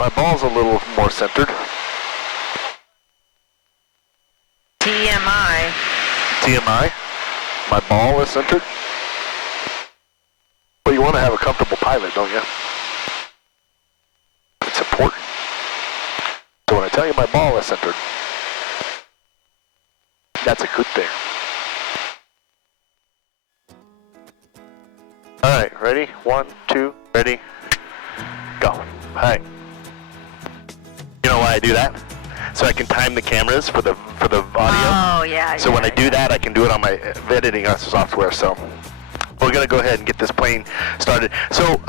My ball's a little more centered. TMI. TMI? My ball is centered? Well, you want to have a comfortable pilot, don't you? It's important. So when I tell you my ball is centered, that's a good thing. All right, ready? 1, 2, ready, go. All right. You know why I do that? So I can time the cameras for the audio. Oh, yeah. So when I do that, I can do it on my editing software. So we're gonna go ahead and get this plane started. So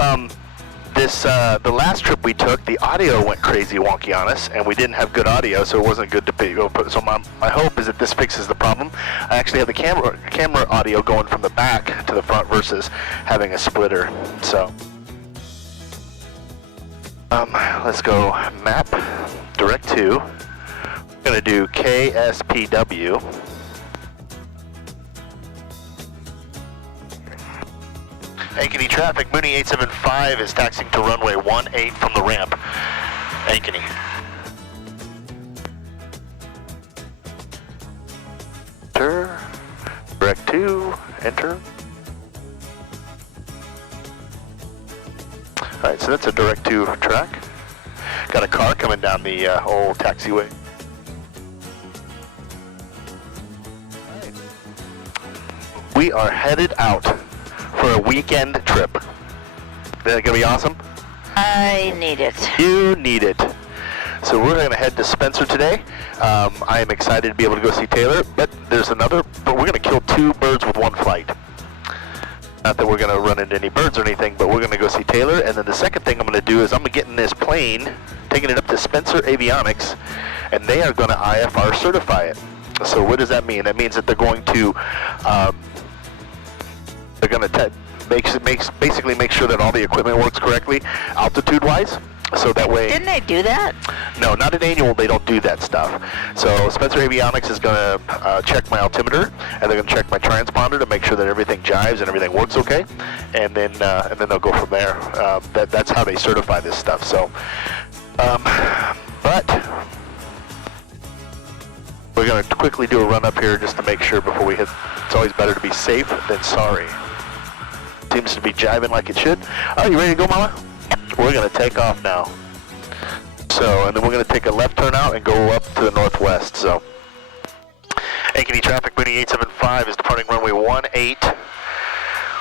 the last trip we took, the audio went crazy wonky on us, and we didn't have good audio, so it wasn't good to be. So my hope is that this fixes the problem. I actually have the camera audio going from the back to the front versus having a splitter. So let's go map direct to. We're gonna do KSPW. Ankeny traffic, Mooney 875 is taxiing to runway 18 from the ramp. Ankeny. Enter, direct to, enter. Alright, so that's a direct to track. Got a car coming down the old taxiway. We are headed out for a weekend trip. Is that gonna be awesome? I need it. You need it. So we're gonna head to Spencer today. I am excited to be able to go see Taylor, but we're gonna kill 2 birds with 1 flight. Not that we're gonna run into any birds or anything, but we're gonna go see Taylor, and then the second thing I'm gonna do is I'm gonna get in this plane, taking it up to Spencer Avionics, and they are gonna IFR certify it. So what does that mean? That means that they're going to, basically make sure that all the equipment works correctly, altitude-wise, so that way... Didn't they do that? No, not an annual, they don't do that stuff. So Spencer Avionics is going to check my altimeter, and they're going to check my transponder to make sure that everything jives and everything works okay, and then they'll go from there. That's how they certify this stuff. So, but we're going to quickly do a run up here just to make sure before we hit. It's always better to be safe than sorry. Seems to be jiving like it should. Are you ready to go, Mama? We're going to take off now. So, and then we're going to take a left turn out and go up to the northwest. So, Ankeny traffic, Mooney 875 is departing runway 18.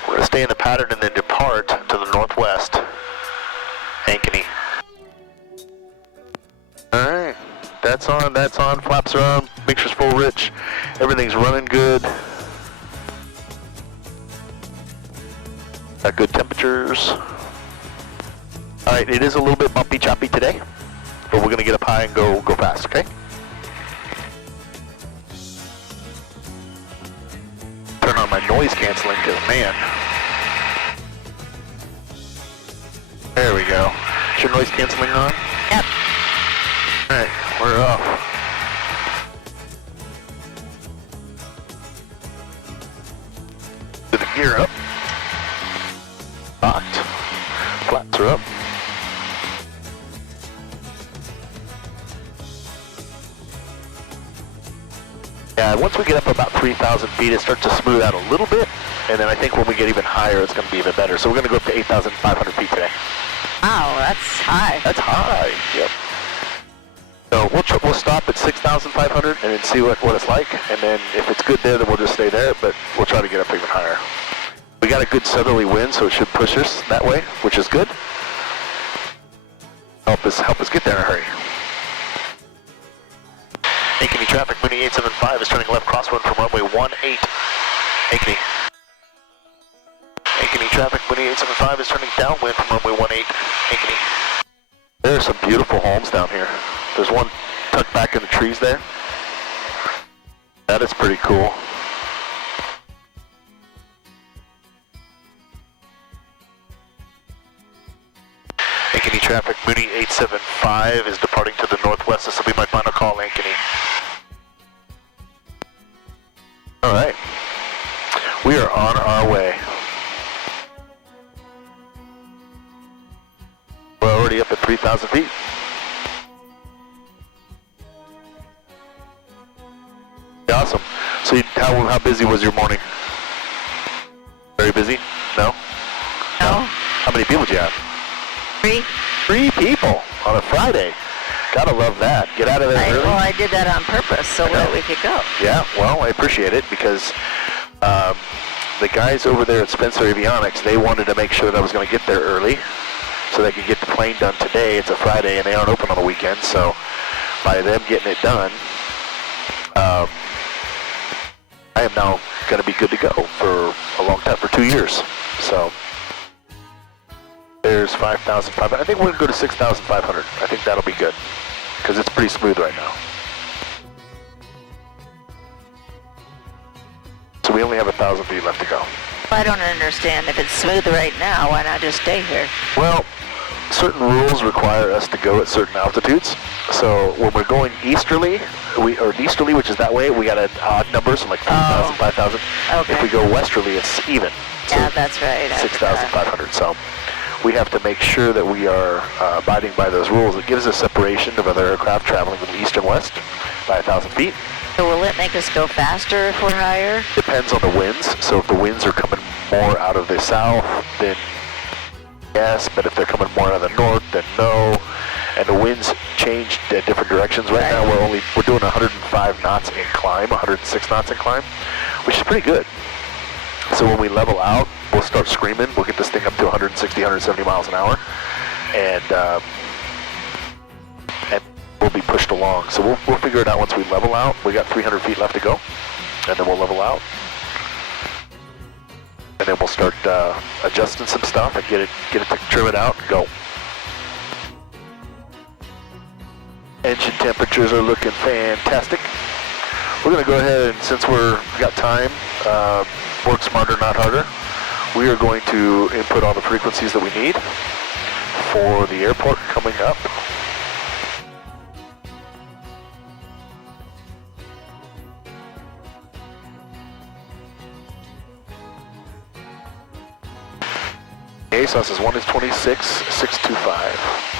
We're going to stay in the pattern and then depart to the northwest. Ankeny. All right, that's on, flaps are on, mixture's full rich, everything's running good. Got good temperatures. All right, it is a little bit bumpy, choppy today, but we're gonna get up high and go fast, okay? Turn on my noise canceling, cause man. There we go. Is your noise canceling on? Yep. All right, we're off. To the gear up. Locked. Flaps are up. Yeah, once we get up about 3,000 feet, it starts to smooth out a little bit, and then I think when we get even higher, it's going to be even better. So we're going to go up to 8,500 feet today. Wow, that's high. That's high. Yep. So we'll stop at 6,500 and then see what it's like, and then if it's good there, then we'll just stay there, but we'll try to get up even higher. We got a good southerly wind, so it should push us that way, which is good. Help us get there in a hurry. Ankeny traffic, Mooney 875 is turning left crosswind from runway 18. Ankeny. Ankeny traffic, Mooney 875 is turning downwind from runway 18. Ankeny. There are some beautiful homes down here. There's one tucked back in the trees there. That is pretty cool. Ankeny traffic, Mooney 875 is departing to the northwest. This will be my final call, Ankeny. All right, we are on our way. We're already up at 3,000 feet. So how busy was your morning? Very busy? No? No. How many people did you have? 3. 3 people on a Friday. Gotta love that. Get out of there early. Well, I did that on purpose so that we could go. Yeah, well, I appreciate it because the guys over there at Spencer Avionics, they wanted to make sure that I was going to get there early so they could get the plane done today. It's a Friday and they aren't open on the weekend, so by them getting it done, I am now going to be good to go for a long time, for 2 years. So there's 5,500. I think we're going to go to 6,500. I think that'll be good because it's pretty smooth right now. So we only have 1,000 feet left to go. I don't understand. If it's smooth right now, why not just stay here? Well, certain rules require us to go at certain altitudes. So when we're going easterly, easterly, which is that way, we got an odd number, so like 3,000, 5,000. Okay. If we go westerly, it's even. So Yeah, that's right. 6,500. So we have to make sure that we are abiding by those rules. It gives us separation of other aircraft traveling from the east and west by 1,000 feet. So will it make us go faster if we're higher? Depends on the winds. So if the winds are coming more out of the south, then yes. But if they're coming more out of the north, then no. And the winds change at different directions. Right now we're doing 105 knots in climb, 106 knots in climb, which is pretty good. So when we level out, we'll start screaming. We'll get this thing up to 160, 170 miles an hour, and we'll be pushed along. So we'll figure it out once we level out. We got 300 feet left to go, and then we'll level out. And then we'll start adjusting some stuff and get it to trim it out and go. Engine temperatures are looking fantastic. We're going to go ahead and, since we got time, work smarter, not harder, we are going to input all the frequencies that we need for the airport coming up. ASOS 1 is 26,625.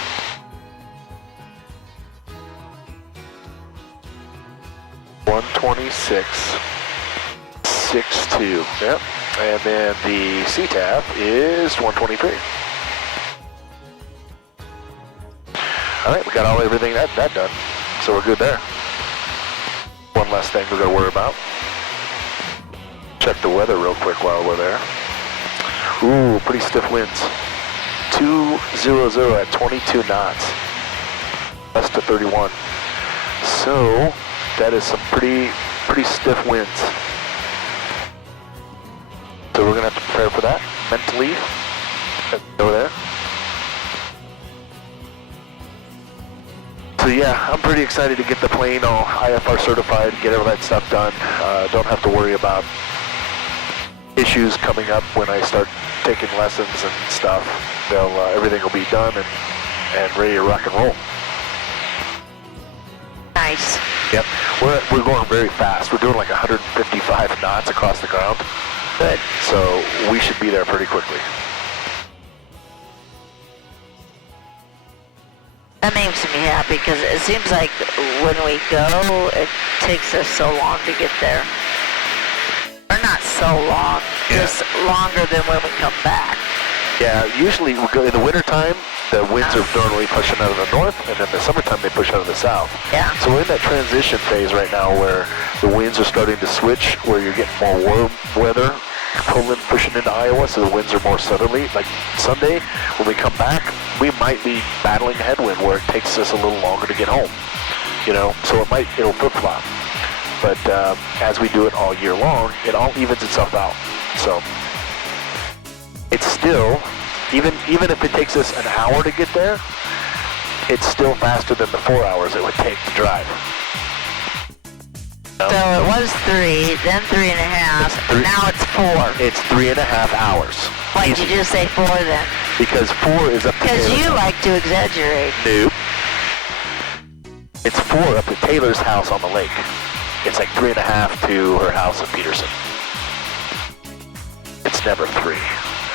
$126,62. Yep. And then the CTAF is 123. All right, we got everything that done, so we're good there. One last thing we got to worry about. Check the weather real quick while we're there. Ooh, pretty stiff winds. 200 at 22 knots. West to 31. So that is some pretty stiff winds. So we're gonna have to prepare for that mentally. Go there. So yeah, I'm pretty excited to get the plane all IFR certified, get all that stuff done. Don't have to worry about issues coming up when I start taking lessons and stuff. Everything will be done and ready to rock and roll. Nice. Yep, we're going very fast. We're doing like 155 knots across the ground. Good. So we should be there pretty quickly. That makes me happy because it seems like when we go, it takes us so long to get there. Or not so long, just longer than when we come back. Yeah, usually we go in the wintertime, the winds are normally pushing out of the north, and in the summertime they push out of the south. Yeah. So we're in that transition phase right now where the winds are starting to switch, where you're getting more warm weather pushing into Iowa, so the winds are more southerly. Like Sunday, when we come back, we might be battling a headwind where it takes us a little longer to get home. So it'll flip-flop. But as we do it all year long, it all evens itself out. So it's still, even if it takes us an hour to get there, it's still faster than the 4 hours it would take to drive. So it was 3, then 3.5, now it's 4. It's 3.5 hours. Why did Easy. you just say 4 then? Because 4 is up to Because Taylor's you house. like to exaggerate. Nope. It's 4 up to Taylor's house on the lake. It's like 3.5 to her house in Peterson. It's never 3.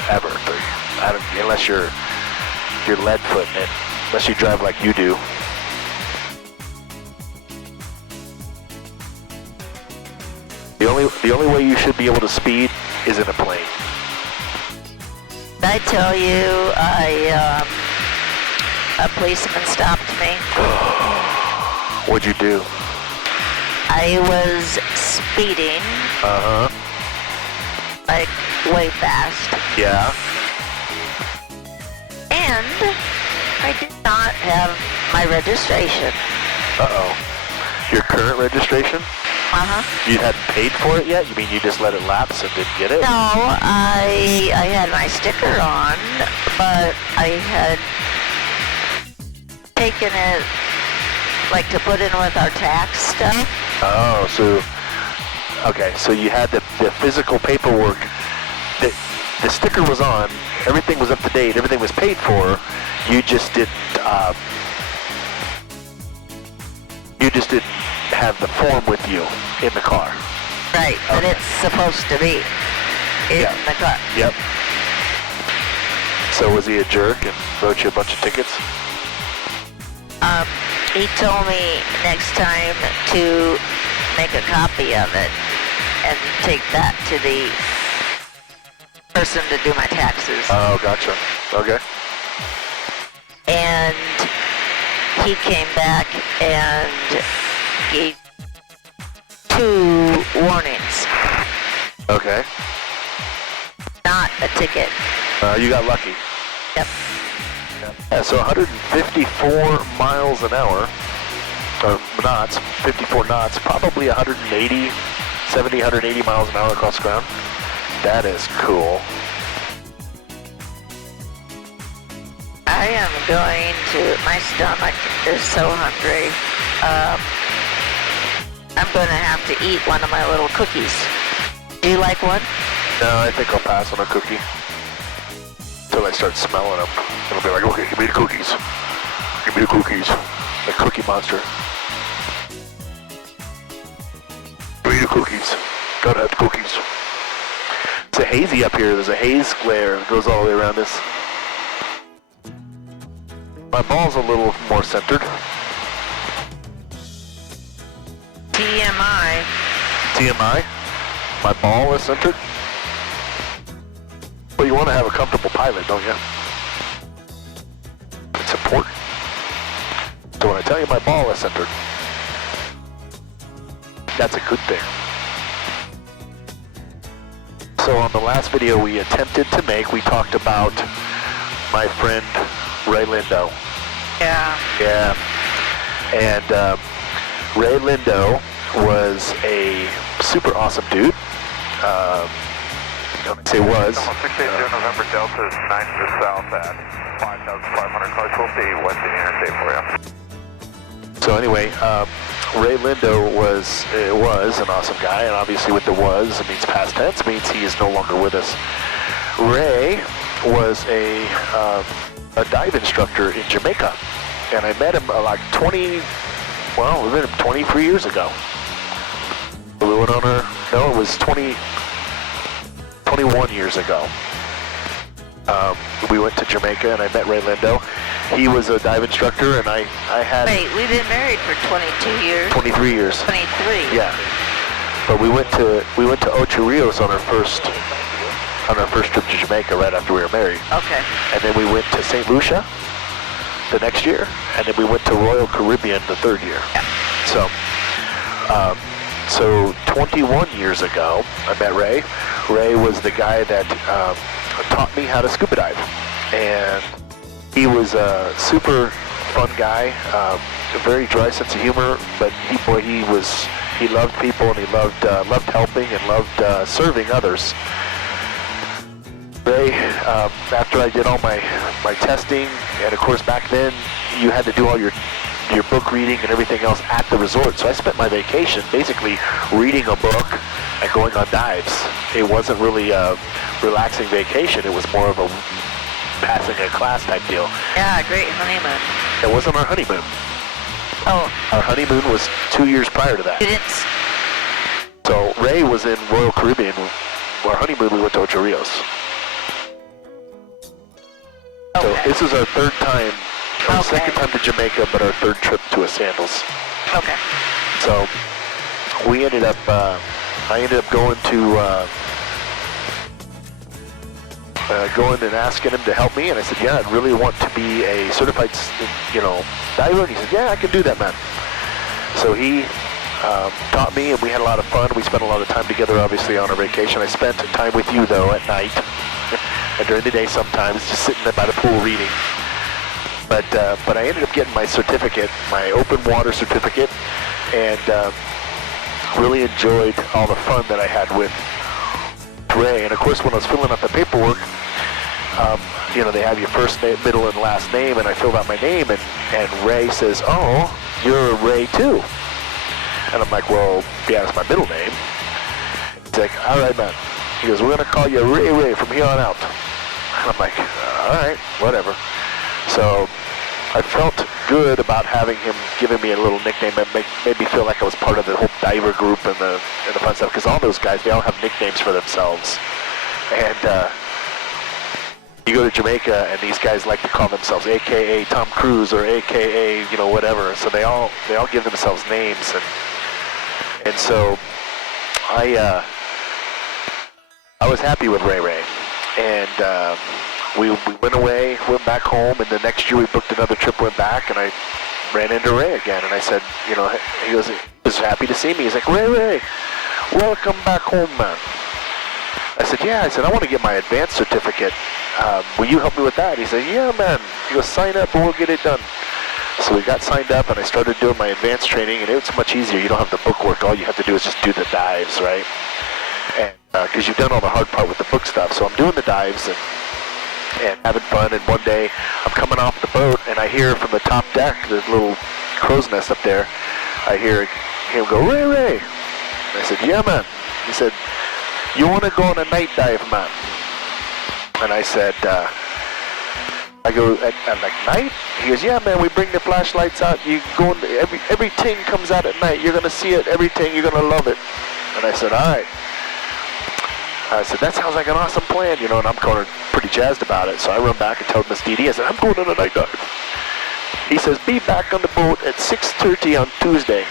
Ever 3. Unless you're lead footing it. Unless you drive like you do. The The only way you should be able to speed is in a plane. Did I tell you a policeman stopped me? What'd you do? I was speeding. Uh-huh. Like, way fast. Yeah. And I did not have my registration. Uh-oh. Your current registration? Uh-huh. You hadn't paid for it yet? You mean you just let it lapse and didn't get it? No, I had my sticker on, but I had taken it, like, to put in with our tax stuff. Oh, so, okay, so you had the physical paperwork, the sticker was on, everything was up to date, everything was paid for, you just didn't have the form with you in the car. Right, but Okay. it's supposed to be in the car. Yep. So was he a jerk and wrote you a bunch of tickets? He told me next time to make a copy of it and take that to the person to do my taxes. Oh, gotcha. Okay. And he came back and gave 2 warnings, Okay. not a ticket. You got lucky. Yep. Yeah, so 154 miles an hour, or knots, 54 knots, probably 180 miles an hour across the ground. That is cool. I am going to, my stomach is so hungry. I'm going to have to eat one of my little cookies. Do you like one? No, I think I'll pass on a cookie. Until I start smelling them. It'll be like, okay, give me the cookies. Give me the cookies. The Cookie Monster. Give me the cookies. Gotta have the cookies. It's a hazy up here. There's a haze glare that goes all the way around us. My ball's a little more centered. TMI. TMI? My ball is centered? Well, you want to have a comfortable pilot, don't you? It's important. So when I tell you my ball is centered, that's a good thing. So on the last video we attempted to make, we talked about my friend Ray Lindo. Yeah. Yeah. And Ray Lindo was a super awesome dude. Say was. 680 November Delta is 9 south at 5,500 cars, we'll see west of the interstate for you. So anyway, Ray Lindo was an awesome guy, and obviously with the was, it means past tense, means he is no longer with us. Ray was a dive instructor in Jamaica, and I met him like 23 years ago. We went on it was 21 years ago. We went to Jamaica and I met Ray Lindo. He was a dive instructor and I had... Wait, we've been married for 22 years. 23 years. 23. Yeah. But we went to Ocho Rios on our first trip to Jamaica right after we were married. Okay. And then we went to St. Lucia the next year, and then we went to Royal Caribbean the third year. Yeah. So 21 years ago, I met Ray. Ray was the guy that taught me how to scuba dive. And he was a super fun guy, a very dry sense of humor, but he loved people and he loved helping and loved serving others. Ray, after I did all my testing, and of course back then you had to do all your book reading and everything else at the resort. So I spent my vacation basically reading a book and going on dives. It wasn't really a relaxing vacation. It was more of a passing a class type deal. Yeah, great honeymoon. It wasn't our honeymoon. Oh. Our honeymoon was 2 years prior to that. You didn't... So Ray was in Royal Caribbean. Our honeymoon, we went to Ocho Rios. So Okay. this is our third time, our Okay. second time to Jamaica, but our third trip to a Sandals. Okay. So we ended up I ended up going and asking him to help me, and I said, yeah, I'd really want to be a certified, diver, and he said, yeah, I can do that, man. So he taught me, and we had a lot of fun. We spent a lot of time together, obviously, on our vacation. I spent time with you, though, at night, and during the day sometimes, just sitting there by the pool reading. But I ended up getting my certificate, my open water certificate, and really enjoyed all the fun that I had with Ray. And of course, when I was filling out the paperwork, they have your first name, middle, and last name, and I filled out my name, and Ray says, oh, you're Ray too. And I'm like, well, yeah, that's my middle name. He's like, all right, man. He goes, we're going to call you Ray from here on out. And I'm like, all right, whatever. So I felt good about having him giving me a little nickname that made me feel like I was part of the whole diver group and the fun stuff, because all those guys, they all have nicknames for themselves. And you go to Jamaica, and these guys like to call themselves AKA Tom Cruise or AKA, whatever. So they all give themselves names, and so I was happy with Ray, and we went away, went back home, and the next year we booked another trip, went back, and I ran into Ray again, and I said, he was happy to see me. He's like, Ray, welcome back home, man. I said, yeah. I said, I want to get my advanced certificate. Will you help me with that? He said, yeah, man. He goes, sign up and we'll get it done. So we got signed up, and I started doing my advanced training, and it's much easier. You don't have the book work. All you have to do is just do the dives, right? And because you've done all the hard part with the book stuff. So I'm doing the dives and having fun, and one day I'm coming off the boat, and I hear from the top deck, there's a little crow's nest up there, I hear him go, Ray. And I said, yeah, man. He said, you want to go on a night dive, man? And I said, I go, at like night? He goes, yeah, man, we bring the flashlights out. You go, everything comes out at night. You're going to see it, everything. You're going to love it. And I said, all right. I said, that sounds like an awesome plan, and I'm kind of pretty jazzed about it. So I run back and tell Miss Dee Dee, I said, I'm going on a night dive. He says, be back on the boat at 6:30 on Tuesday.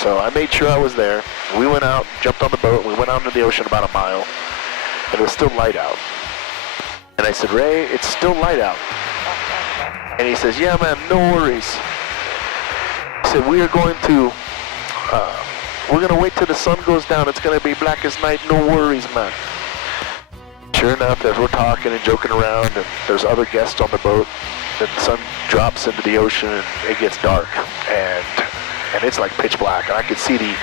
So I made sure I was there. We went out, jumped on the boat. We went out into the ocean about a mile, and it was still light out. And I said, Ray, it's still light out. And he says, yeah, man, no worries. He said, we're going to wait till the sun goes down. It's going to be black as night. No worries, man. Sure enough, as we're talking and joking around, and there's other guests on the boat, the sun drops into the ocean, and it gets dark. And it's like pitch black. And I can see the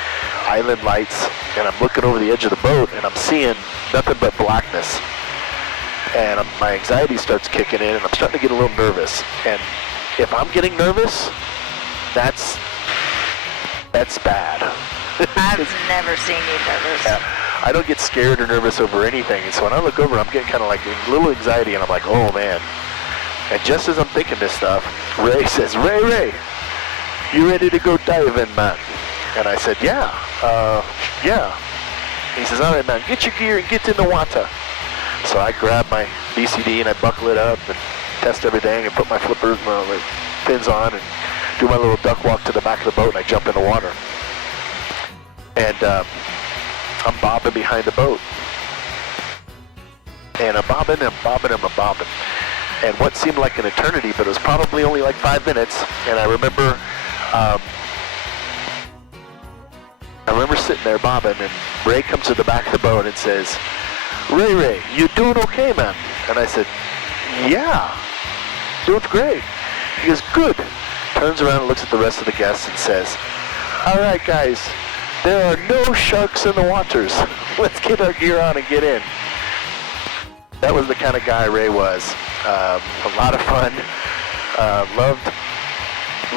island lights, and I'm looking over the edge of the boat, and I'm seeing nothing but blackness. And my anxiety starts kicking in, and I'm starting to get a little nervous. And if I'm getting nervous, that's bad. I've never seen you nervous. Yeah, I don't get scared or nervous over anything. And so when I look over, I'm getting kind of like a little anxiety, and I'm like, oh, man. And just as I'm thinking this stuff, Ray says, Ray, you ready to go diving, man? And I said, yeah. He says, all right, man, get your gear and get in the water. So I grab my BCD and I buckle it up and test everything and put my flippers, my fins on, and do my little duck walk to the back of the boat, and I jump in the water. And I'm bobbing behind the boat. And I'm bobbing. And what seemed like an eternity, but it was probably only like 5 minutes. And I remember sitting there bobbing, and Ray comes to the back of the boat and says, Ray, you doing okay, man? And I said, yeah, doing great. He goes, good. Turns around and looks at the rest of the guests and says, all right, guys, there are no sharks in the waters. Let's get our gear on and get in. That was the kind of guy Ray was. A lot of fun.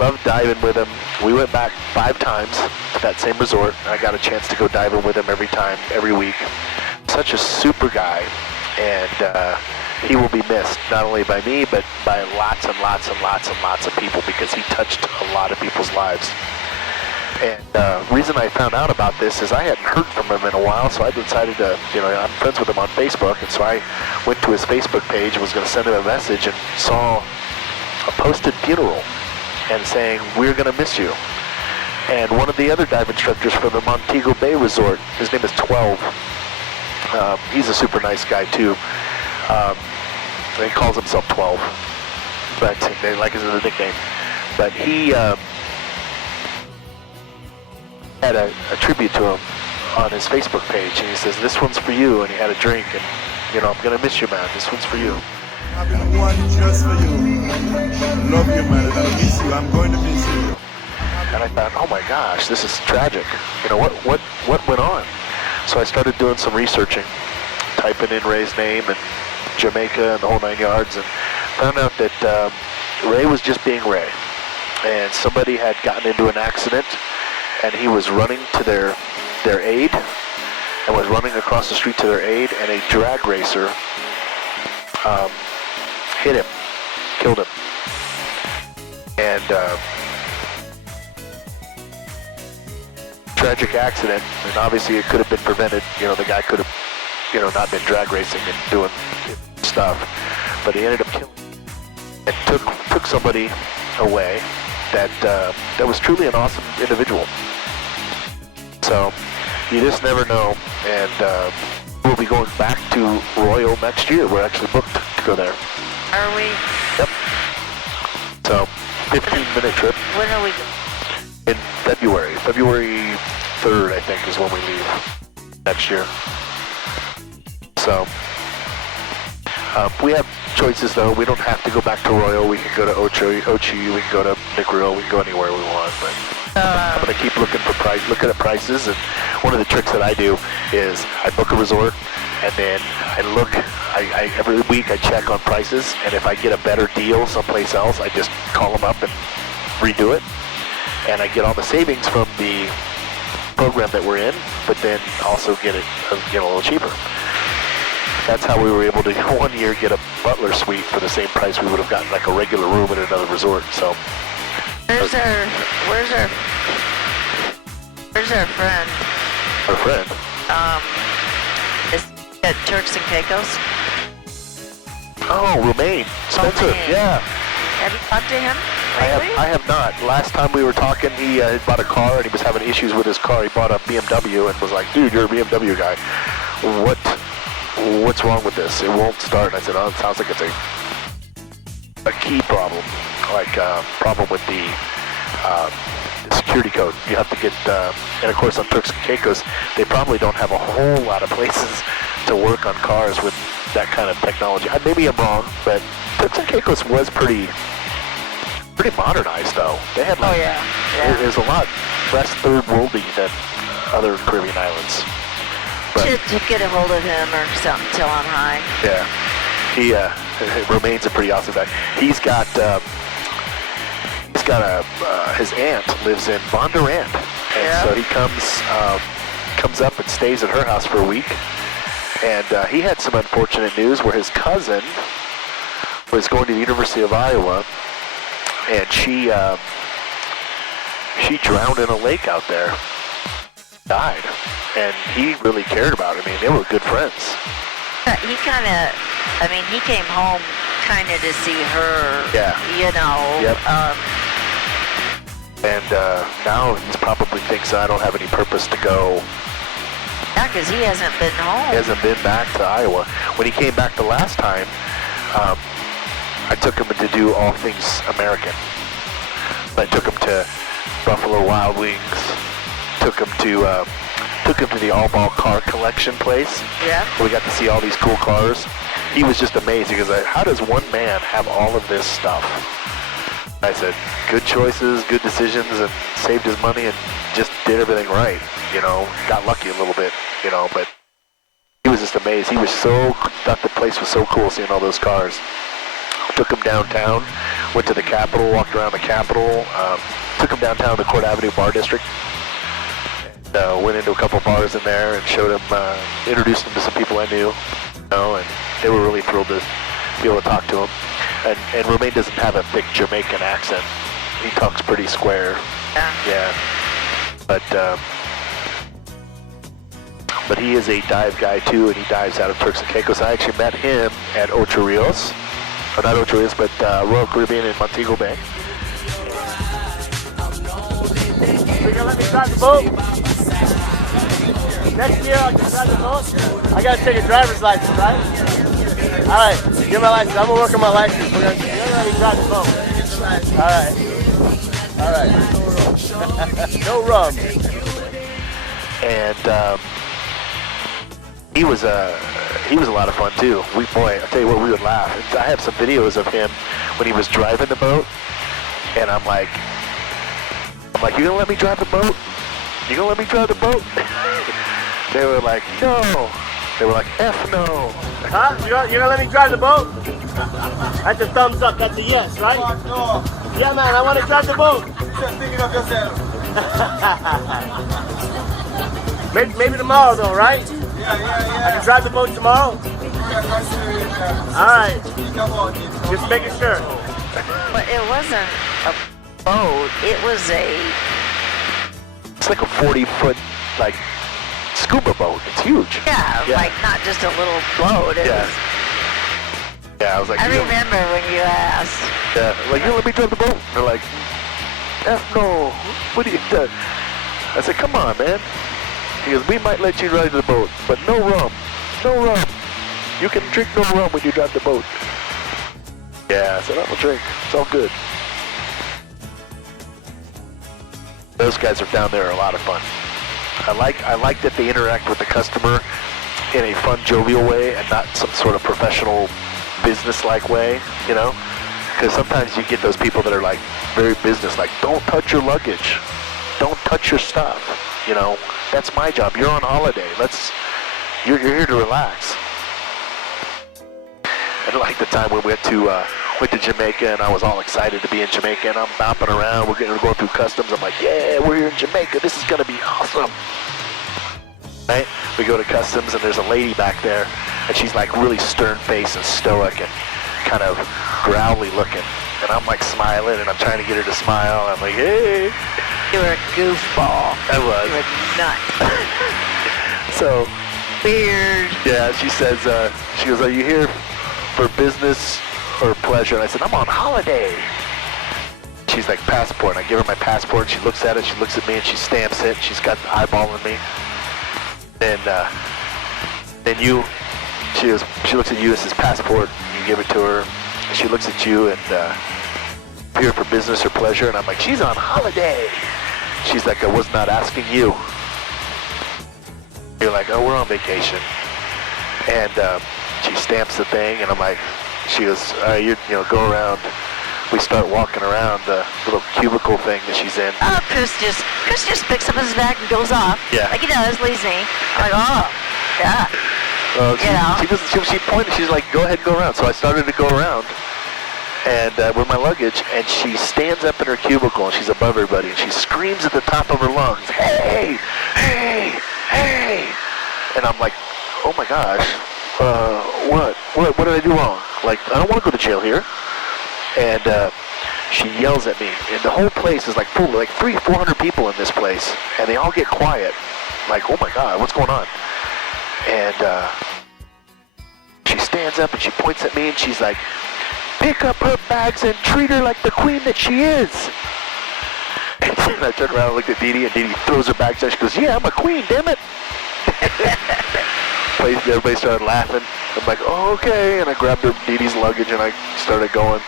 Loved diving with him. We went back 5 times to that same resort. I got a chance to go diving with him every week. Such a super guy, and he will be missed, not only by me, but by lots and lots of people, because he touched a lot of people's lives. And the reason I found out about this is I hadn't heard from him in a while, so I decided to, I'm friends with him on Facebook, and so I went to his Facebook page and was going to send him a message, and saw a posted funeral and saying, we're going to miss you. and one of the other dive instructors from the Montego Bay Resort. His name is 12. He's a super nice guy too. He calls himself 12, but they like his nickname. But he had a tribute to him on his Facebook page, and he says, "This one's for you," and he had a drink, and you know, "I'm gonna miss you, man. This one's for you." Having one just for you. Love you, man, and I miss you. I'm going to miss you. And I thought, oh my gosh, this is tragic. You know, what went on? So I started doing some researching, typing in Ray's name and Jamaica and the whole 9 yards, and found out that Ray was just being Ray. And somebody had gotten into an accident, and he was running to their aid, and was running across the street to their aid, and a drag racer hit him, killed him. And tragic accident, and obviously it could have been prevented. You know, the guy could have, you know, not been drag racing and doing stuff, but he ended up killing and took somebody away that was truly an awesome individual. So you just never know, and we'll be going back to Royal next year. We're actually booked to go there. Are we? Yep. So 15-minute trip. When are we? In February 3rd, I think, is when we leave next year. So we have choices, though. We don't have to go back to Royal. We can go to Ochi. We can go to Negril. We can go anywhere we want. But I'm gonna keep looking at prices. And one of the tricks that I do is I book a resort, and then I every week I check on prices, and if I get a better deal someplace else, I just call them up and redo it. And I get all the savings from the program that we're in, but then also get it a little cheaper. That's how we were able to one year get a butler suite for the same price we would have gotten like a regular room at another resort. So where's our friend? Our friend? Is at Turks and Caicos? Oh, Romaine. Spencer, Romaine. yeah. Have you talked to him lately? I have not. Last time we were talking, he had bought a car and he was having issues with his car. He bought a BMW and was like, "Dude, you're a BMW guy. What's wrong with this? It won't start." And I said, "Oh, it sounds like it's a key problem, like problem with the security code. You have to get, and of course on Turks and Caicos, they probably don't have a whole lot of places to work on cars with that kind of technology. Maybe I'm wrong, but Turks and Caicos was pretty modernized, though. They had like, there's a lot less third worldy than other Caribbean islands. But, to get a hold of him or something, tell him hi. Yeah, he Romain's a pretty awesome guy. He's got his aunt lives in Bondurant, and so he comes up and stays at her house for a week. And he had some unfortunate news where his cousin was going to the University of Iowa, and she drowned in a lake out there, died, and he really cared about her. I mean, they were good friends. He he came home kind of to see her, you know. Yep. And now he probably thinks I don't have any purpose to go. Yeah, because he hasn't been home. He hasn't been back to Iowa. When he came back the last time, I took him to do all things American. I took him to Buffalo Wild Wings. Took him to the all-ball car collection place. Yeah. We got to see all these cool cars. He was just amazed because how does one man have all of this stuff? I said, good choices, good decisions, and saved his money and just did everything right. You know, got lucky a little bit, you know, but he was just amazed. He was thought the place was so cool seeing all those cars. Took him downtown, went to the Capitol, walked around the Capitol, took him downtown to Court Avenue Bar District. Went into a couple bars in there and showed him, introduced him to some people I knew, you know, and they were really thrilled to be able to talk to him. And Romaine doesn't have a thick Jamaican accent. He talks pretty square. Yeah. But he is a dive guy too, and he dives out of Turks and Caicos. I actually met him at Ocho Rios, or not Ocho Rios, but Royal Caribbean in Montego Bay. We drive the boat? Next year I can drive the boat? I gotta take a driver's license, right? Alright, get my license. I'm gonna work on my license. You're gonna let me drive the boat. Alright. No rum. And he was a lot of fun too. Boy, I'll tell you what, we would laugh. I have some videos of him when he was driving the boat, and I'm like, you gonna let me drive the boat? You gonna let me drive the boat? They were like, no. They were like, F no. Huh? You gonna let me drive the boat? That's a thumbs up. That's a yes, right? No. Yeah, man. I want to drive the boat. Just thinking of yourself. Maybe tomorrow, though, right? Yeah. I can drive the boat tomorrow. All right. Think about it. Just making sure. But it wasn't a boat. It was It's like a 40-foot, like, scuba boat. It's huge. yeah, like not just a little boat. It was, Yeah, I was like, I remember when you asked. Yeah, like, you let me drive the boat. And they're like, F no. What do you do? I said, come on, man. He goes, we might let you ride the boat, but no rum. No rum. You can drink no rum when you drive the boat. Yeah, I said, I'm gonna drink. It's all good. Those guys are down there are a lot of fun. I like that they interact with the customer in a fun, jovial way and not some sort of professional, business-like way, you know? Because sometimes you get those people that are like very business-like. Don't touch your luggage. Don't touch your stuff. You know, that's my job. You're on holiday. You're here to relax. And like the time we went to Jamaica, and I was all excited to be in Jamaica, and I'm bopping around. We're going through customs. I'm like, yeah, we're here in Jamaica. This is gonna be awesome. Right? We go to customs, and there's a lady back there, and she's like really stern-faced and stoic and kind of growly looking. And I'm like smiling, and I'm trying to get her to smile. I'm like, hey. You were a goofball. I was. You were nuts. So. Weird. Yeah, she says, she goes, are you here for business or pleasure? And I said, I'm on holiday. She's like, passport. And I give her my passport. She looks at it. She looks at me, and she stamps it. She's got the eyeballing me. And then she looks at you. It says passport. You give it to her. She looks at you, and here for business or pleasure. And I'm like, she's on holiday. She's like, I was not asking you. You're like, oh, we're on vacation. And she stamps the thing, and I'm like, she goes, all right, you know, go around. We start walking around the little cubicle thing that she's in. Oh, Chris just picks up his bag and goes off. Yeah. Like he does, leaves me. I'm like, oh, yeah. She pointed, she's like, go ahead and go around. So I started to go around and with my luggage, and she stands up in her cubicle, and she's above everybody, and she screams at the top of her lungs, hey, hey, hey. And I'm like, oh my gosh, what did I do wrong? Like, I don't want to go to jail here. And she yells at me, and the whole place is like full, like 300-400 people in this place, and they all get quiet. Like, oh my God, what's going on? And she stands up and she points at me, and she's like, pick up her bags and treat her like the queen that she is. And I turned around and looked at Dee Dee, and Dee Dee throws her bags down. She goes, yeah, I'm a queen, damn it. Everybody started laughing. I'm like, oh, okay. And I grabbed her Dee Dee's luggage, and I started going.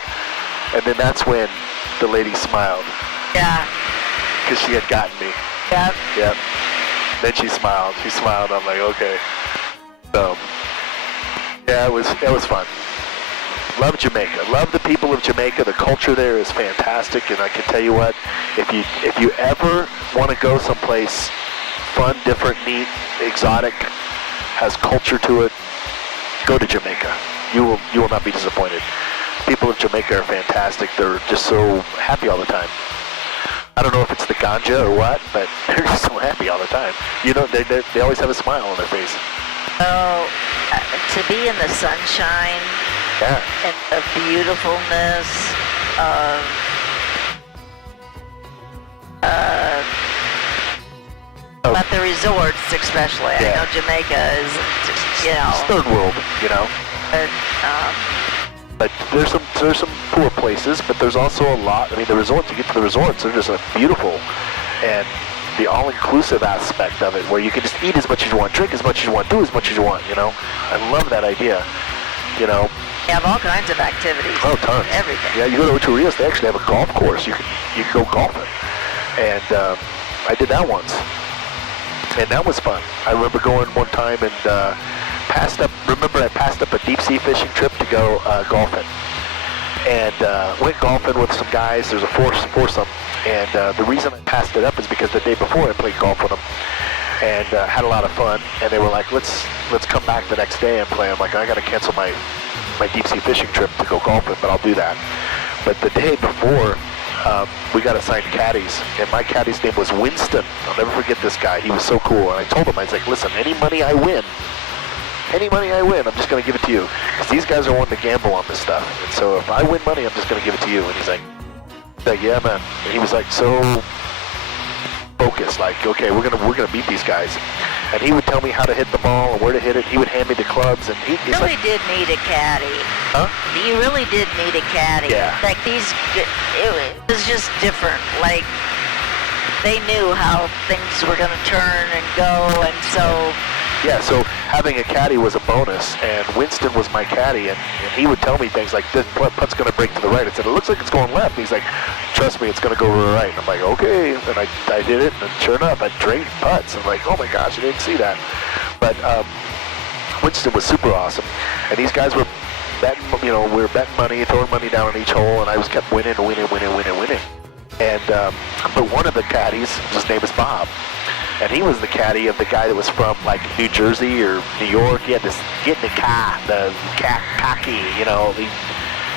And then that's when the lady smiled. Yeah. Because she had gotten me. Yep. Yep. Then she smiled. She smiled. I'm like, okay. So, yeah, it was fun. Love Jamaica. Love the people of Jamaica. The culture there is fantastic. And I can tell you what, if you ever want to go someplace fun, different, neat, exotic, has culture to it, go to Jamaica. You will not be disappointed. People of Jamaica are fantastic. They're just so happy all the time. I don't know if it's the ganja or what, but they're just so happy all the time. You know, they always have a smile on their face. Oh, to be in the sunshine, Yeah. and the beautifulness of but the resorts especially. Yeah. I know Jamaica is, you know. It's third world, you know. But there's some poor places, but there's also a lot. I mean, the resorts, you get to the resorts, they're just beautiful. And the all-inclusive aspect of it, where you can just eat as much as you want, drink as much as you want, do as much as you want, you know? I love that idea, you know? You have all kinds of activities. Oh, tons. Everything. Yeah, you go to Ocho Rios, they actually have a golf course. You can go golfing. And I did that once. And that was fun. I remember going one time and I passed up a deep sea fishing trip to go golfing. And went golfing with some guys. There's a foursome. And the reason I passed it up is because the day before I played golf with them and had a lot of fun. And they were like, let's come back the next day and play. I'm like, I got to cancel my deep sea fishing trip to go golfing, but I'll do that. But the day before, we got assigned caddies, and my caddy's name was Winston. I'll never forget this guy. He was so cool. And I told him, I was like, listen, any money I win, I'm just going to give it to you. Because these guys are wanting to gamble on this stuff. And so if I win money, I'm just going to give it to you. And he's like, yeah, man. And he was like so focused, like, okay, we're gonna beat these guys. And he would tell me how to hit the ball and where to hit it. He would hand me the clubs, and he's really like, did need a caddy. Huh? You really did need a caddy. Yeah. Like it was just different. Like they knew how things were gonna turn and go, and so. Yeah, so having a caddy was a bonus, and Winston was my caddy, and he would tell me things like, this putt's going to break to the right. I said, it looks like it's going left. And he's like, trust me, it's going to go to the right. And I'm like, okay. And I did it, and sure enough, I drained putts. I'm like, oh my gosh, I didn't see that. But Winston was super awesome, and these guys were betting, we were betting money, throwing money down on each hole, and I was kept winning. And, but one of the caddies, his name is Bob. And he was the caddy of the guy that was from like New Jersey or New York. He had this get in the car, the cocky,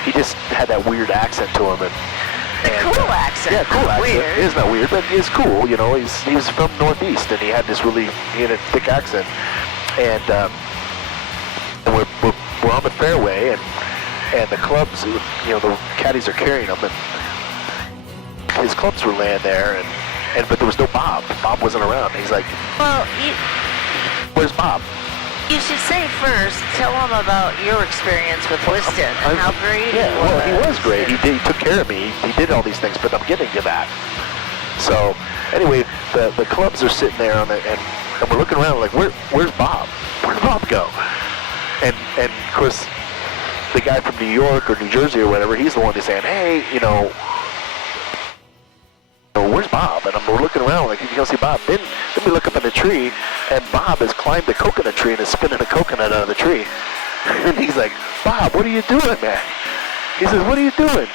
he just had that weird accent to him. And cool accent. Yeah, cool accent. Weird. It's not weird, but it's cool. He was from Northeast, and he had this he had a thick accent. And we're on the fairway, and the clubs, the caddies are carrying them, and his clubs were laying there, but there was no Bob. Bob wasn't around. He's like, well, where's Bob? You should say first, tell him about your experience with Winston and how great he was. Well, he was great. He took care of me. He did all these things, but I'm getting to that. So, anyway, the clubs are sitting there and we're looking around like, where's Bob? Where'd Bob go? And of course, the guy from New York or New Jersey or whatever, he's the one who's saying, hey, where's Bob? And we're looking around like, you don't see Bob. Then we look up in the tree, and Bob has climbed the coconut tree and is spinning a coconut out of the tree. And he's like, Bob, what are you doing, man? He says, what are you doing?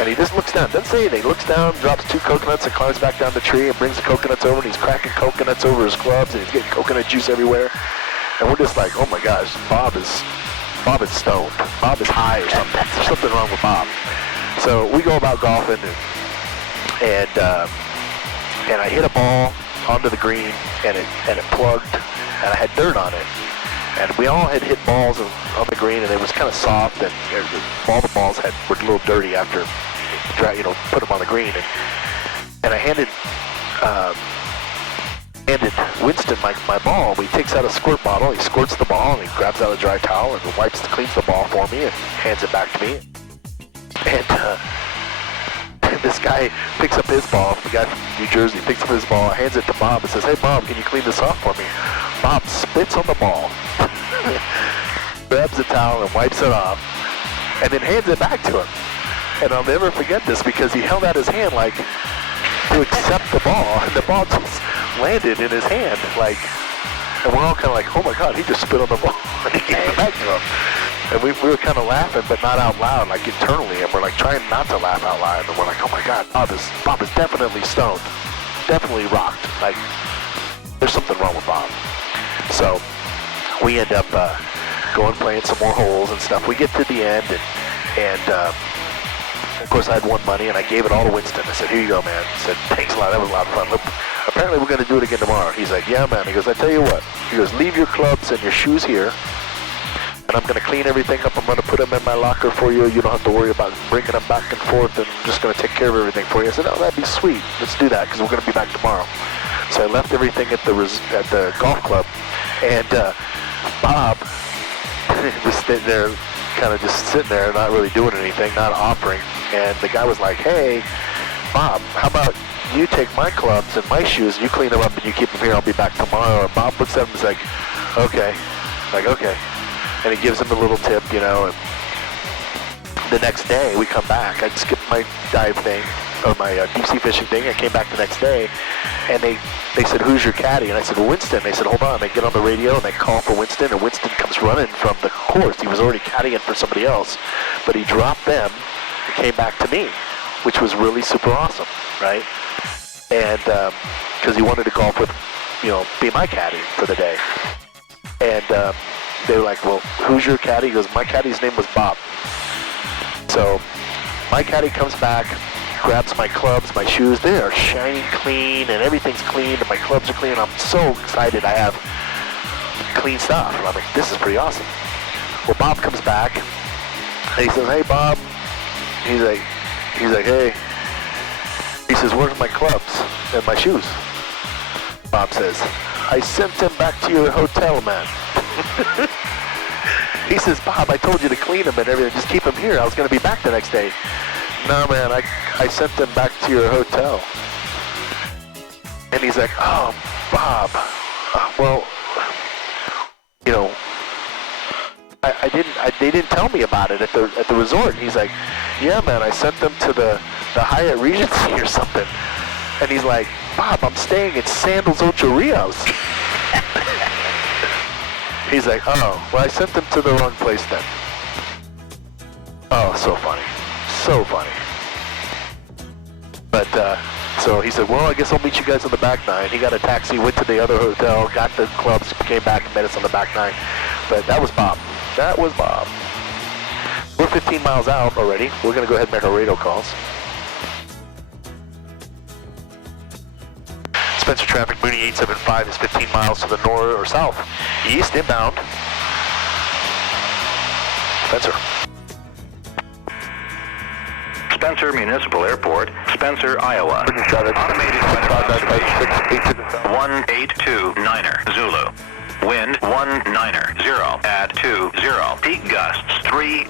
And he just looks down, doesn't say anything. Looks down, drops 2 coconuts, and climbs back down the tree and brings the coconuts over, and he's cracking coconuts over his clubs, and he's getting coconut juice everywhere. And we're just like, oh my gosh, Bob is stoned. Bob is high or something. There's something wrong with Bob. So we go about golfing, and I hit a ball onto the green, and it plugged, and I had dirt on it. And we all had hit balls on the green, and it was kind of soft, and all the balls were a little dirty after, put them on the green. And I handed Winston my ball. He takes out a squirt bottle, he squirts the ball, and he grabs out a dry towel and cleans the ball for me and hands it back to me. And this guy picks up his ball, the guy from New Jersey picks up his ball, hands it to Bob and says, hey Bob, can you clean this off for me? Bob spits on the ball, grabs the towel and wipes it off, and then hands it back to him. And I'll never forget this because he held out his hand like to accept the ball, and the ball just landed in his hand, like, and we're all kind of like, oh my God, he just spit on the ball, and he gave it back to him. And we were kind of laughing, but not out loud, like internally, and we're like trying not to laugh out loud, and we're like, oh my God, Bob is definitely stoned, definitely rocked, like, there's something wrong with Bob. So we end up going playing some more holes and stuff. We get to the end, and of course I had won money, and I gave it all to Winston. I said, here you go, man. I said, thanks a lot, that was a lot of fun. Look, apparently we're going to do it again tomorrow. He's like, yeah, man. He goes, I tell you what. He goes, leave your clubs and your shoes here, and I'm going to clean everything up. I'm going to put them in my locker for you. You don't have to worry about bringing them back and forth, and I'm just going to take care of everything for you. I said, oh, that'd be sweet. Let's do that, because we're going to be back tomorrow. So I left everything at the golf club, and Bob was sitting there, kind of just sitting there, not really doing anything, not offering. And the guy was like, hey, Bob, how about you take my clubs and my shoes, you clean them up and you keep them here, I'll be back tomorrow. And Bob looks at him and is like, okay. Like, okay. And he gives him a little tip, you know. And the next day, we come back. I skipped my dive thing, or my deep sea fishing thing. I came back the next day, and they said, who's your caddy? And I said, well, Winston. They said, hold on. They get on the radio, and they call for Winston, and Winston comes running from the course. He was already caddying for somebody else, but he dropped them and came back to me, which was really super awesome, right? And because he wanted to golf with, you know, be my caddy for the day. And they were like, well, who's your caddy? He goes, my caddy's name was Bob. So my caddy comes back, grabs my clubs, my shoes. They are shining clean, and everything's clean, and my clubs are clean. I'm so excited I have clean stuff. And I'm like, this is pretty awesome. Well, Bob comes back, and he says, hey, Bob. He's like, hey. He says, where's my clubs and my shoes? Bob says, I sent them back to your hotel, man. He says, Bob, I told you to clean them and everything. Just keep them here. I was going to be back the next day. No, man, I sent them back to your hotel. And he's like, oh, Bob. Well, you know, they didn't tell me about it at the resort. And he's like, yeah, man, I sent them to the Hyatt Regency or something. And he's like, Bob, I'm staying at Sandals Ocho Rios. He's like, oh, well, I sent them to the wrong place then. Oh, so funny. So funny. But, so he said, well, I guess I'll meet you guys on the back nine. He got a taxi, went to the other hotel, got the clubs, came back and met us on the back nine. But that was Bob. That was Bob. We're 15 miles out already. We're going to go ahead and make our radio calls. Spencer traffic, Mooney 875 is 15 miles to the north or south. East, inbound. Spencer. Spencer Municipal Airport, Spencer, Iowa. Automated weather observation. 1829er, Zulu. Wind 190 at 20. Peak gusts 30.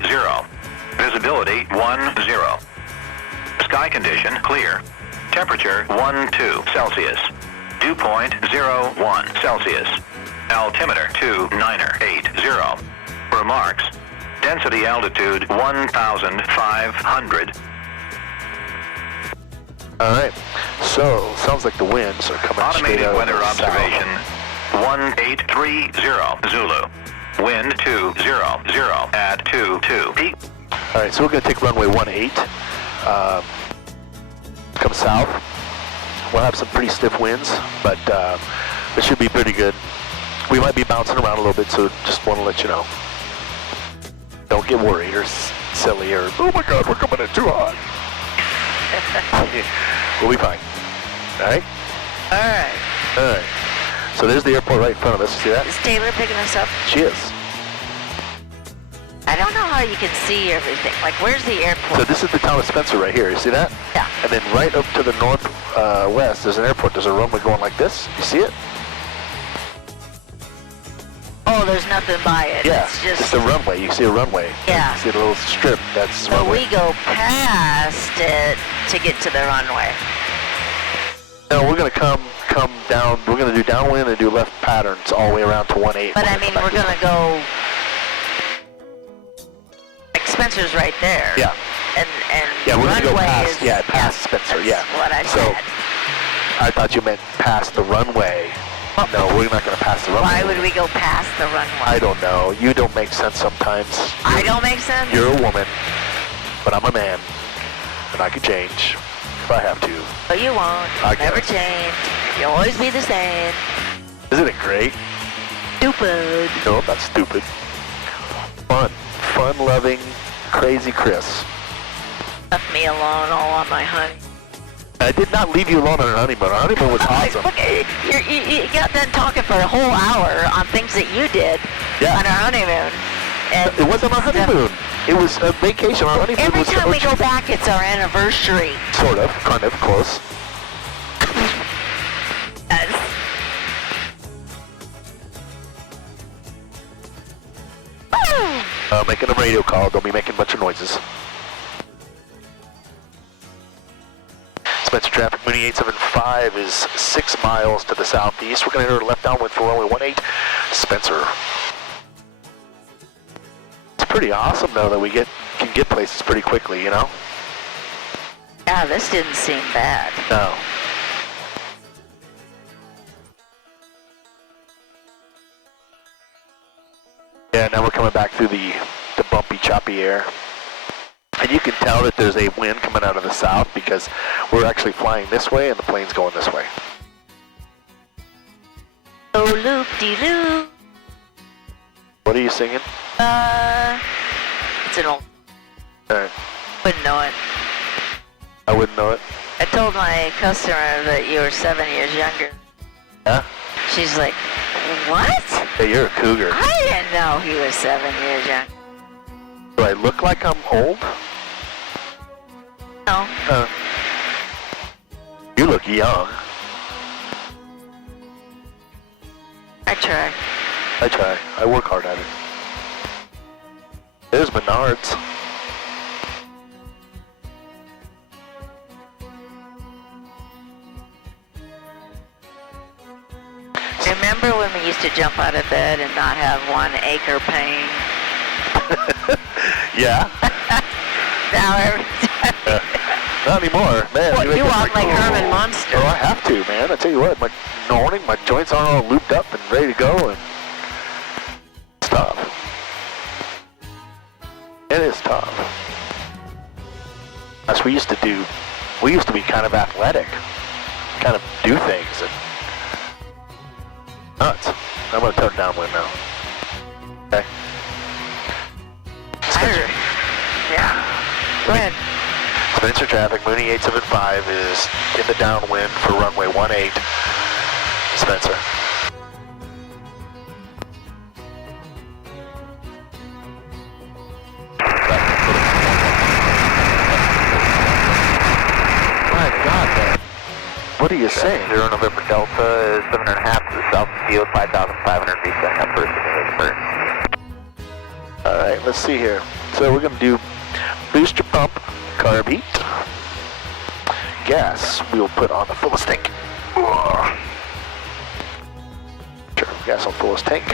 Visibility 10. Sky condition clear. Temperature 12 Celsius. Dew point 01 Celsius. Altimeter 2980. Remarks. Density altitude 1,500. All right. So sounds like the winds are coming straight out. Automated weather observation 1830 Zulu. Wind 200 at 22. Peak. All right. So we're going to take runway 18. Come south. We'll have some pretty stiff winds, but it should be pretty good. We might be bouncing around a little bit, so just want to let you know. Don't get worried or silly or, oh my God, we're coming in too hot. We'll be fine. All right? All right. All right. So there's the airport right in front of us. See that? Is Taylor picking us up? She is. I don't know how you can see everything. Like, where's the airport? So this is the town of Spencer right here. You see that? Yeah. And then right up to the northwest, there's an airport. There's a runway going like this. You see it? Oh, there's nothing by it. Yeah. It's just a runway. You see a runway. Yeah. You see the little strip. That's so runway. we go past it to get to the runway. No, we're going to come down. We're going to do downwind and do left patterns all the way around to 18. But I mean, we're going to go. Like Spencer's right there. Yeah. And yeah, we're going to go past. is, Yeah, past Spencer. Yeah. What I so, said. I thought you meant past the runway. No, we're not going to pass the runway. Why would we go past the runway? I don't know. You don't make sense sometimes. I don't make sense? You're a woman, but I'm a man, and I can change if I have to. But you won't. I You'll never guess. change. You'll always be the same. Isn't it great? Stupid. No, not stupid. Fun-loving, crazy Chris. Left me alone all on my honey. I did not leave you alone on our honeymoon. Our honeymoon was awesome. Look, you got done talking for a whole hour on things that you did on our honeymoon. And it wasn't our honeymoon. It was a vacation. Our honeymoon every was time we go back, it's our anniversary. Sort of, kind of, close. Yes. Making a radio call. Don't be making a bunch of noises. traffic, Mooney 875 is 6 miles to the southeast. We're going to hit our left downwind for runway 18, Spencer. It's pretty awesome though that we can get places pretty quickly, you know? Yeah, this didn't seem bad. No. Yeah, now we're coming back through the bumpy, choppy air. And you can tell that there's a wind coming out of the south because we're actually flying this way and the plane's going this way. Oh, loop-de-loop. What are you singing? It's an old... Alright. Wouldn't know it. I wouldn't know it. I told my customer that you were 7 years younger. Yeah? She's like, what? Hey, you're a cougar. I didn't know he was 7 years young. Do I look like I'm old? No. You look young. I try. I try. I work hard at it. There's Menards. Remember when we used to jump out of bed and not have 1 acre pain? Yeah. Now every time. Not anymore, man. Well, you walk like Herman Oh, Munster. I have to, man. I tell you what, in the morning, my joints are all looped up and ready to go, and it's tough. It is tough. That's what we used to do. We used to be kind of athletic, kind of do things, and nuts. I'm going to turn downwind now. Okay. Yeah. Go ahead. Spencer traffic, Mooney 875 is in the downwind for runway 18, Spencer. My God, man. What are you saying? 0 November Delta is 7.5 to the south of field, 5,500 feet, setting up first and Alright, let's see here. So we're going to do booster pump, carb heat. Gas, we will put on the fullest tank. Sure, gas on fullest tank.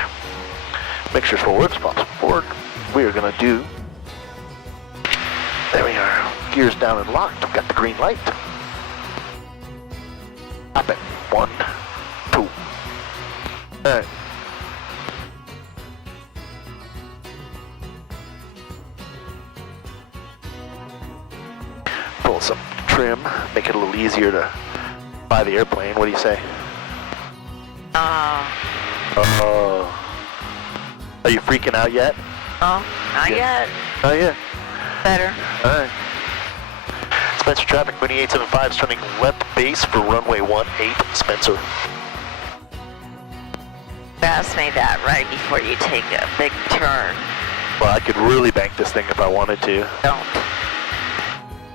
Mixtures forward, spots forward. We are going to do, there we are, gears down and locked. We've got the green light. Stop it. 1, 2. Alright. Pull some trim, make it a little easier to fly the airplane. What do you say? Are you freaking out yet? Oh, not yet. Oh yeah. Better. Alright. Spencer traffic, Mooney 875 is turning left base for runway 18, Spencer. Ask me that right before you take a big turn. Well, I could really bank this thing if I wanted to. Don't.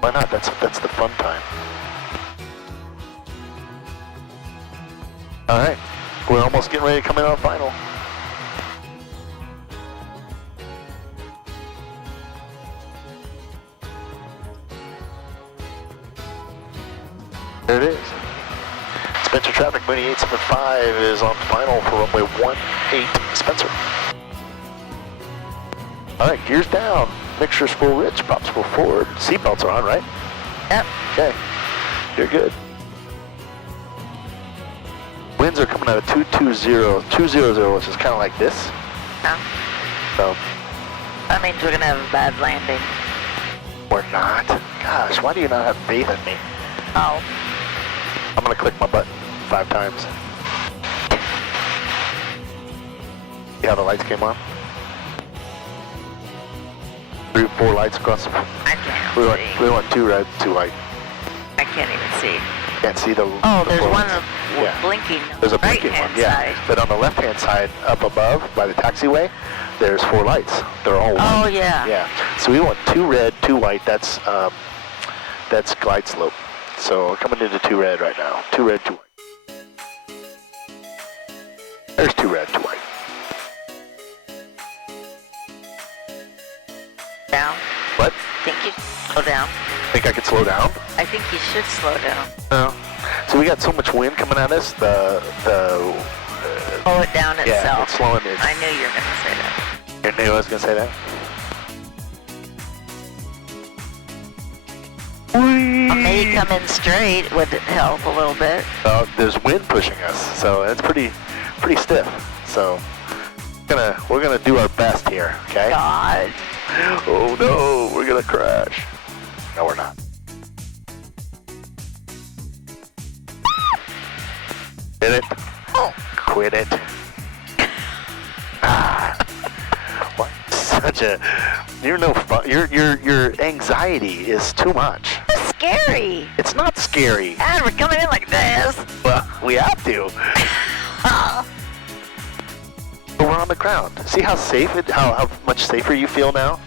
Why not? That's the fun time. Alright. We're almost getting ready to come in on final. There it is. Spencer traffic, Mooney 875 is on final for runway 18, Spencer. Alright, gears down. Mixture's full rich, props full forward. Seatbelts are on, right? Yep. Okay. You're good. Winds are coming out of 220, 200, which is kind of like this. No. So, That means we're going to have a bad landing. we're not. Gosh, why do you not have faith in me? Oh. I'm going to click my button 5 times. See how the lights came on? 3 or 4 lights across the... I can't We see. want 2 red, 2 white. I can't even see. Can't see the... Oh, the there's 4 one lights. Yeah. blinking. There's a right blinking hand one, yeah. side. But on the left-hand side, up above, by the taxiway, there's 4 lights. They're all white. Oh, yeah. Yeah. So we want 2 red, 2 white. That's glide slope. So we're coming into 2 red right now. 2 red, 2 white. There's 2 red, 2 white. Down. What? Think you slow down? Think I could slow down? I I think he should slow down. No. So we got so much wind coming at us. Slow it down yeah, itself. it's slowing it. I knew you were gonna say that. You knew I was gonna say that. Maybe come in straight would help a little bit. There's wind pushing us, so it's pretty stiff. So we're gonna do our best here. Okay. God. Oh no, we're gonna crash. No, we're not. Quit it. Oh. Quit it. What? Such a. You're no fun. Your anxiety is too much. It's scary. It's not scary. And we're coming in like this. Well, we have to. But we're on the ground. See how safe how much safer you feel now?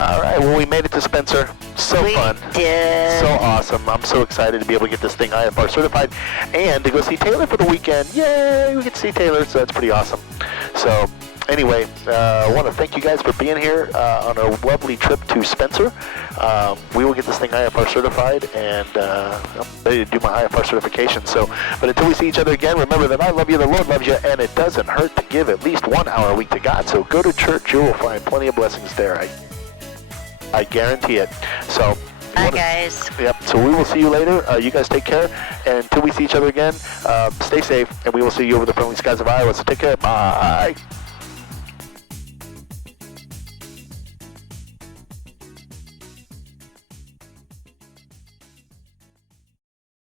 All right, well, we made it to Spencer. So we fun. Did. So awesome. I'm so excited to be able to get this thing IFR certified and to go see Taylor for the weekend. Yay, we get to see Taylor, so that's pretty awesome. So anyway, I want to thank you guys for being here on our lovely trip to Spencer. We will get this thing IFR certified, and I'm ready to do my IFR certification. So, but until we see each other again, remember that I love you, the Lord loves you, and it doesn't hurt to give at least 1 hour a week to God. So go to church, you will find plenty of blessings there. I guarantee it. So. Bye, guys. Yep. So we will see you later. You guys take care, and until we see each other again, stay safe, and we will see you over the friendly skies of Iowa. So take care. Bye.